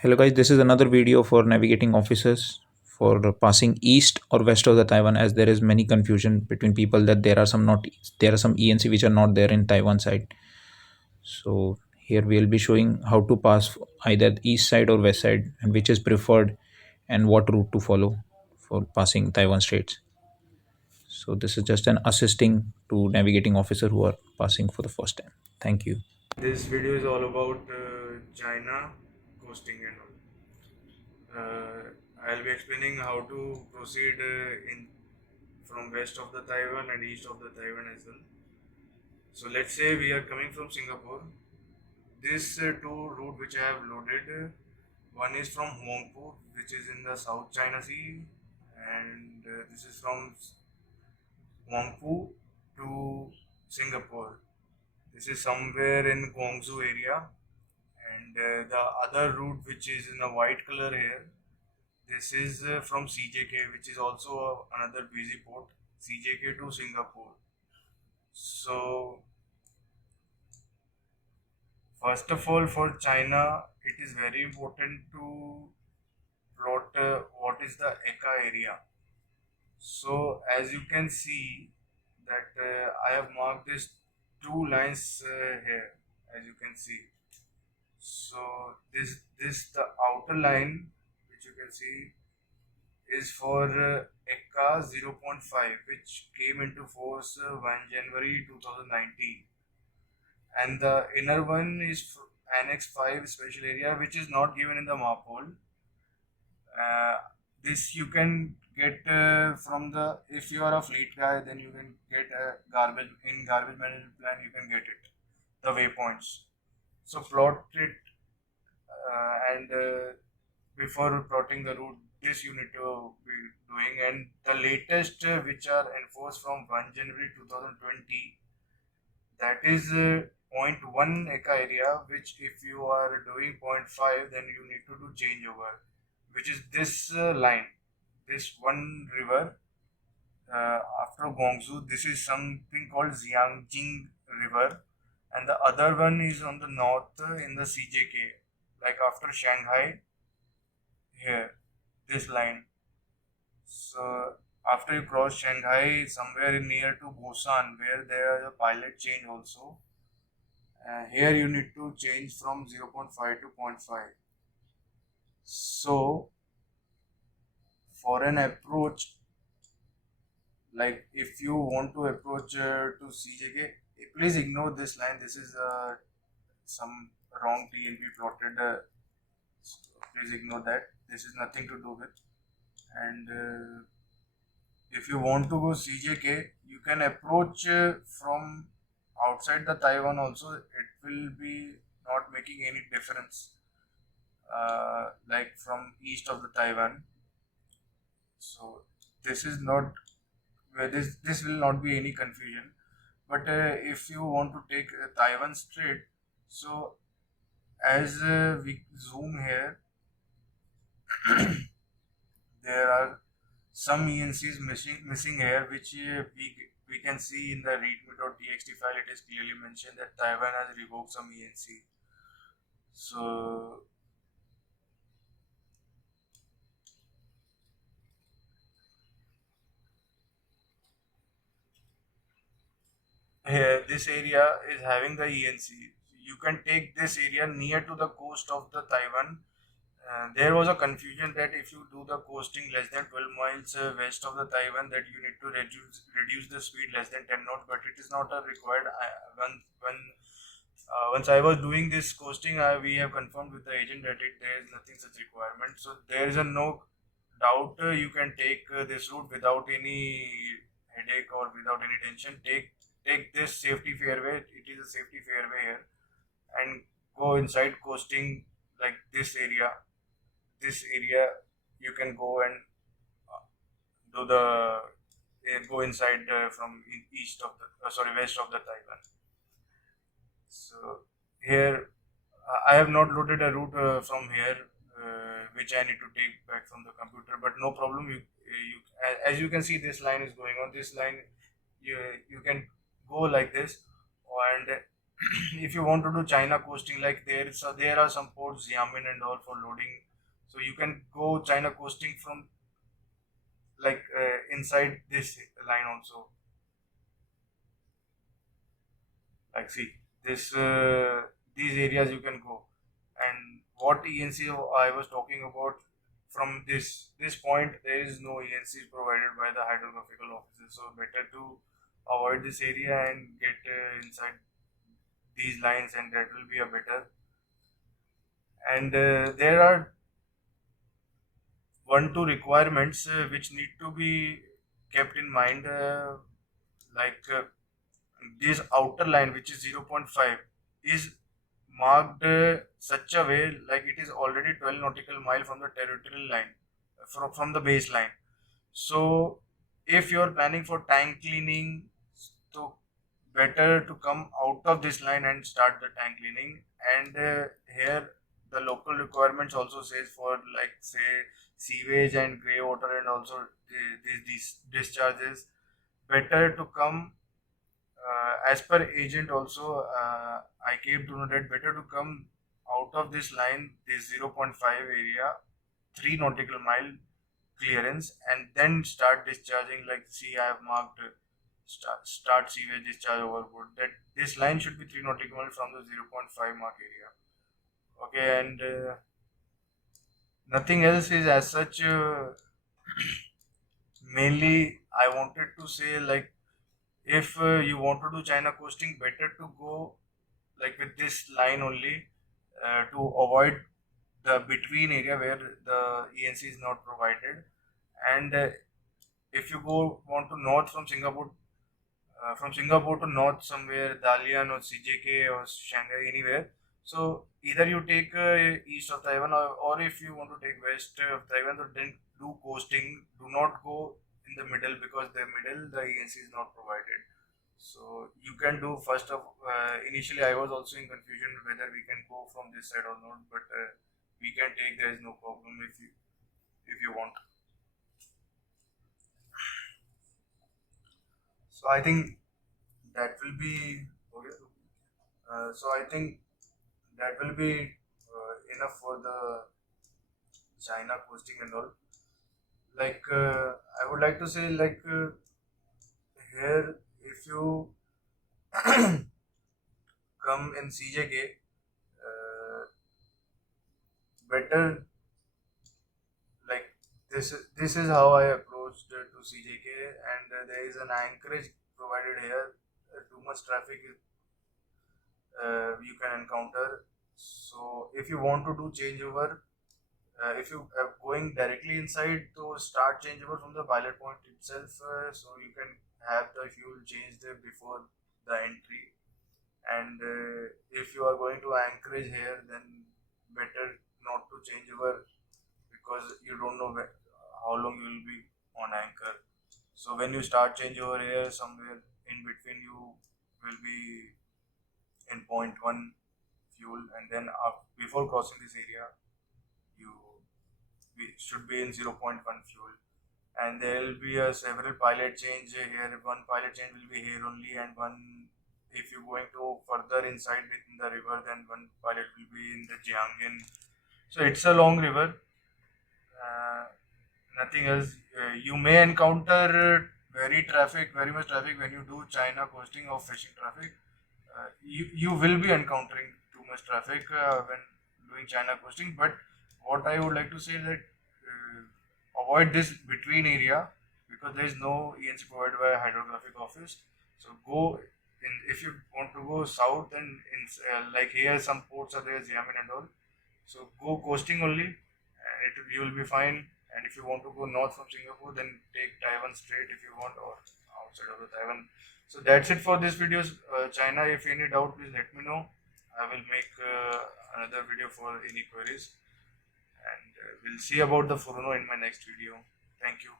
Hello guys, this is another video for navigating officers for passing east or west of the Taiwan, as there is many confusion between people that there are some ENC which are not there in Taiwan side. So here we will be showing how to pass either east side or west side and which is preferred and what route to follow for passing Taiwan Straits. So this is just an assisting to navigating officer who are passing for the first time. Thank you. This video is all about China coasting and all. I'll be explaining how to proceed in from west of the Taiwan and east of the Taiwan as well. So let's say we are coming from Singapore. This two route which I have loaded, one is from Huangpu, which is in the South China Sea, and this is from Huangpu to Singapore. This is somewhere in Guangzhou area, and the other route which is in a white color here, this is from CJK, which is also another busy port, CJK to Singapore. So first of all, for China it is very important to plot what is the ECA area. So as you can see that I have marked these two lines here, as you can see. So this the outer line which you can see is for ECA 0.5, which came into force 1 January 2019, and the inner one is Annex 5 special area, which is not given in the MAPOL. This you can get from the, if you are a fleet guy, then you can get a garbage management plan, you can get it, the waypoints. So plot it, and before plotting the route, this you need to be doing. And the latest which are enforced from 1 January 2020, that is point 0.1 ECA area, which if you are doing 0.5, then you need to do changeover, which is this line, this one river after Guangzhou. This is something called Jiangjing River, and the other one is on the north in the CJK, like after Shanghai here, this line. So after you cross Shanghai, somewhere near to Busan, where there is a pilot change also. Here you need to change from 0.5 to 0.5. So for an approach, like if you want to approach to CJK, please ignore this line. This is some wrong TNP plotted. So please ignore that. This is nothing to do with. And if you want to go CJK, you can approach from outside the Taiwan also. It will be not making any difference, like from east of the Taiwan. So this is not where this will not be any confusion. But if you want to take Taiwan Strait, so as we zoom here, there are some ENCs missing here, which we can see in the readme.txt file. It is clearly mentioned that Taiwan has revoked some ENC. So here this area is having the ENC. You can take this area near to the coast of the Taiwan. There was a confusion that if you do the coasting less than 12 miles west of the Taiwan, that you need to reduce the speed less than 10 knots, but it is not a required. Once I was doing this coasting, we have confirmed with the agent that there is nothing such requirement. So there is a no doubt you can take this route without any headache or without any tension. Take this safety fairway. It is a safety fairway here, and go inside coasting like this area. This area you can go and do the go inside from east of the sorry, west of the Taiwan. So here I have not loaded a route from here, which I need to take back from the computer, but no problem. You as you can see, this line is going on. This line you can go like this, and if you want to do China coasting, like there are some ports, Xiamen and all for loading. So you can go China coasting from like inside this line also. Like see this these areas you can go. And what ENC I was talking about, from this point there is no ENC provided by the hydrographical offices. So better to avoid this area and get inside these lines, and that will be a better. And there are one two requirements which need to be kept in mind, like this outer line which is zero point 0.5 is marked such a way like it is already 12 nautical mile from the territorial line, from the baseline. So if you are planning for tank cleaning, so better to come out of this line and start the tank cleaning. And here the local requirements also says for like say sewage and grey water and also these discharges, better to come as per agent also. I came to know that better to come out of this line, this zero point 0.5 area, 3 nautical mile clearance, and then start discharging. Like see I have marked start sewage discharge overboard, that this line should be 3 nautical mile from the zero point 0.5 mark area. Okay. And nothing else is as such. Mainly I wanted to say, like if you want to do China coasting, better to go like with this line only, to avoid the between area where the ENC is not provided. And if you go want to north from Singapore to north somewhere, Dalian or CJK or Shanghai, anywhere. So either you take east of Taiwan, or if you want to take west of Taiwan, then do coasting. Do not go in the middle, because the middle the ENC is not provided. So you can do first of initially I was also in confusion whether we can go from this side or not, but we can take. There is no problem if you want. So I think that will be okay. So I think that will be enough for the China coasting and all. Like I would like to say, like here if you come in CJK, better like this is how I approached to CJK. And there is an anchorage provided here. Too much traffic you can encounter. So if you want to do changeover, if you are going directly inside to start changeover from the pilot point itself, so you can have the fuel changed before the entry. And if you are going to anchorage here, then better not to change over, because you don't know how long you will be on anchor. So when you start change over here, somewhere in between you will be in point 1 fuel, and then before crossing this area you should be in zero point 0.1 fuel. And there will be a several pilot change here. One pilot change will be here only, and one if you're going to further inside within the river, then one pilot will be in the Jiangyan. So it's a long river. uh, Nothing else. You may encounter very much traffic when you do China coasting or fishing traffic. You will be encountering too much traffic when doing China coasting. But what I would like to say is that avoid this between area, because there is no ENC provided by hydrographic office. So go in if you want to go south, and in like here some ports are there, Xiamen and all. So go coasting only, and you will be fine. And if you want to go north from Singapore, then take Taiwan Strait if you want, or outside of the Taiwan. So that's it for this video. China, if any doubt, please let me know. I will make another video for any queries, and we'll see about the Furuno in my next video. Thank you.